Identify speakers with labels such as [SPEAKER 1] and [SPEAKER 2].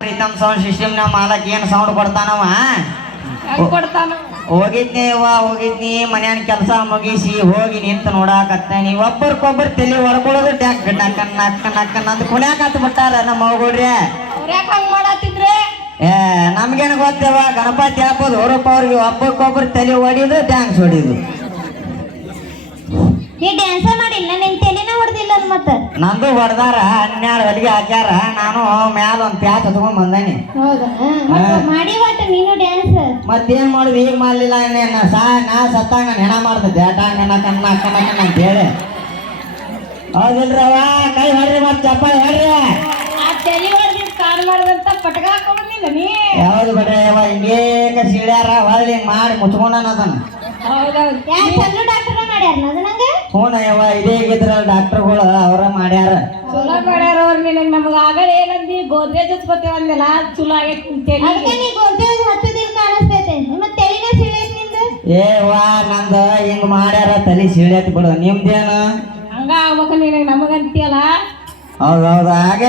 [SPEAKER 1] Preetham sound system ನಮ್ಮ ಮಾಲಕ್ ಏನ್ ಸೌಂಡ್ ಕೊಡ್ತಾನವ?
[SPEAKER 2] ಹೆಂಗ್ ಕೊಡ್ತಾನ?
[SPEAKER 1] ಹೋಗಿದ್ನಿ ಅವ್ವ ಹೋಗಿದ್ನಿ. ಮನ್ಯಾನ ಕೆಲಸ ಮುಗಿಸಿ ಹೋಗಿ ನಿಂತು ನೋಡಾಕತ್ತೇನಿ. ಒಬ್ಬರಿಗೊಬ್ಬರು ತಲೆ ಹೊಡ್ಕೊಳ್ಳೋದು ಟ್ಯಾಕ್ ನಕ್ಕ ನಕ್ಕ ನಕ್ಕ ನಂದು ಕುಣ್ಯಾಕ ಹತ್ತು ಬಿಟ್ಟಾರ ನಮ್ಮ ಮಗುಡ್ರಿ
[SPEAKER 2] ಹಂಗ್ ಮಾಡತ್ತಿದ್ರೆ
[SPEAKER 1] ಏ ನಮ್ಗೇನ್ ಗೊತ್ತೇವ ಗಣಪತಿ ಹಾಕೋದು ಹೊರಪ್ಪ ಅವ್ರಿಗೆ ಒಬ್ಬರಿಗೊಬ್ಬರು ತಲೆ ಹೊಡಿದು ಡ್ಯಾನ್ಸ್ ಹೊಡಿದು
[SPEAKER 3] ನೀ ಡ್ಯಾನ್ಸ ಮಾಡಿಲ್ಲ ನಿನ್ ತಲೆನ ಹೊಡೆದಿಲ್ಲ ಮತ್ತ?
[SPEAKER 1] ನಂದು ಹೊಡೆದಾರ ಹನ್ನೆರಡು ಹೊಲಿಗೆ ಹಾಕ್ಯಾರ ನಾನು ಮ್ಯಾಲ ಒಂದ್ ಪ್ಯಾಚ್ ಹತ್ಕೊಂಡ್ ಬಂದೇನಿ.
[SPEAKER 3] ಹೌದಾ? ಮತ್ತ ಮಾಡಿ ಒಟ್ಟ ನೀನು ಡ್ಯಾನ್ಸ್
[SPEAKER 1] ಮತ್ತೇನ್ ಮಾಡುದು? ಈಗ ಮಾಡ್ಲಿಲ್ಲ ಇನ್ನೇನ ಸಾ ನಾ ಸತ್ತಾಗ ನಾನು ಹೆಣ ಮಾಡ್ತಿದ್ದೆ ಅಟಾಂಗ ಕಣ್ಣ ಕಣ್ಣ ಕಣ್ಣ ಅಂತ ಹೇಳಿ. ಹೌದಿಲ್ರವ ಕೈ ಹೊಡ್ರಿ ಮತ್ತೆ ಚಪ್ಪಾಳೆ ಹೇಳ್ರಿ ಯಾವ್ದು ಬಿಡ್ರಿ ಸೀಳ್ಯಾರ ಹೊಳ್ಳಿ ಮಾಡಿ ಮುಚ್ಕೊಂಡನ ಅದನ್ನ.
[SPEAKER 2] ಹೌದೌದು.
[SPEAKER 3] ಯಾರು ಚಂದ್ರು ಡಾಕ್ಟರ್ ಮಾಡ್ಯಾರ ನಂಗೆ
[SPEAKER 1] ಹ್ಞೂ ಯವ್ವ ಇದೇ ಇದ್ರ ಡಾಕ್ಟರ್ಗಳು ಅವರ ಮಾಡ್ಯಾರ.
[SPEAKER 2] ಚಲೋ ಮಾಡ್ಯಾರ ಅವ್ರ ನಿನಗ್. ನಮಗ ಆಗಲೇ ಏನಂದಿ ಗೋದ್ರೇಜ್ ಹಚ್ಕೋತೇವ ಅಂದೆಲ್ಲ ಚಲೋ ಆಗೈತಿ ತಲಿ
[SPEAKER 3] ಅದಕ್ಕೆ ನೀ ಗೋಲ್ತೇಜ್ ಹತ್ತದಿಲ್ ಕಾಣಿಸ್ತೈತೆ. ಮತ್ತ ತಲೆನ ಸಿಳೈತಿ ನಿಂದು?
[SPEAKER 1] ಏ ವಾ ನಂದು ಹಿಂಗ್ ಮಾಡ್ಯಾರ ತಲೆ ಸೀಳೈತಿ ಬಿಡು. ನಿಮ್ದೇನು?
[SPEAKER 2] ಹಂಗ ಆಗ್ಬೇಕು ನಿನಗ್ ನಮಗಂತಿಯಲ್ಲ?
[SPEAKER 1] ಹೌದೌದು ಹಾಗೆ